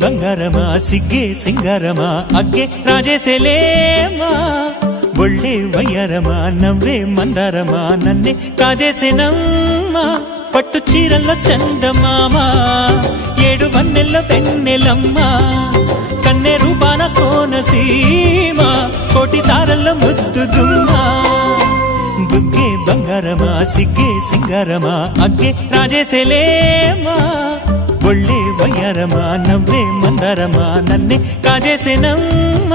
ಬಂಗಾರಮ ಸಿಗ್ಗೆ ಸಿಂಗಾರಮ ಅಗ್ಗೆ ರಾಜೇಸೆಲೇಮಾ ಒಳ್ಳೆ ವಯ್ಯಾರಮ ನವ್ವೇ ಮಂದಾರಮ ನನ್ನೆ కాజేసేనమ్మ పట్టు చీరల్లో చందమామ ఏడు వన్నెల్లో వెన్నెలమ్మ కన్నె రూపాన కోనసీమ కోటి తారల్లో ముద్దుగుమ్మ బుగ్గే బంగారమ సిగ్గే సింగారమ అగ్గే రాజేసెలేమా ಒಳ್ಳೆ ವಯ್ಯಾರಮ ನವ್ವೇ ಮಂದಾರಮ ನನ್ನೆ కాజేసేనమ్మ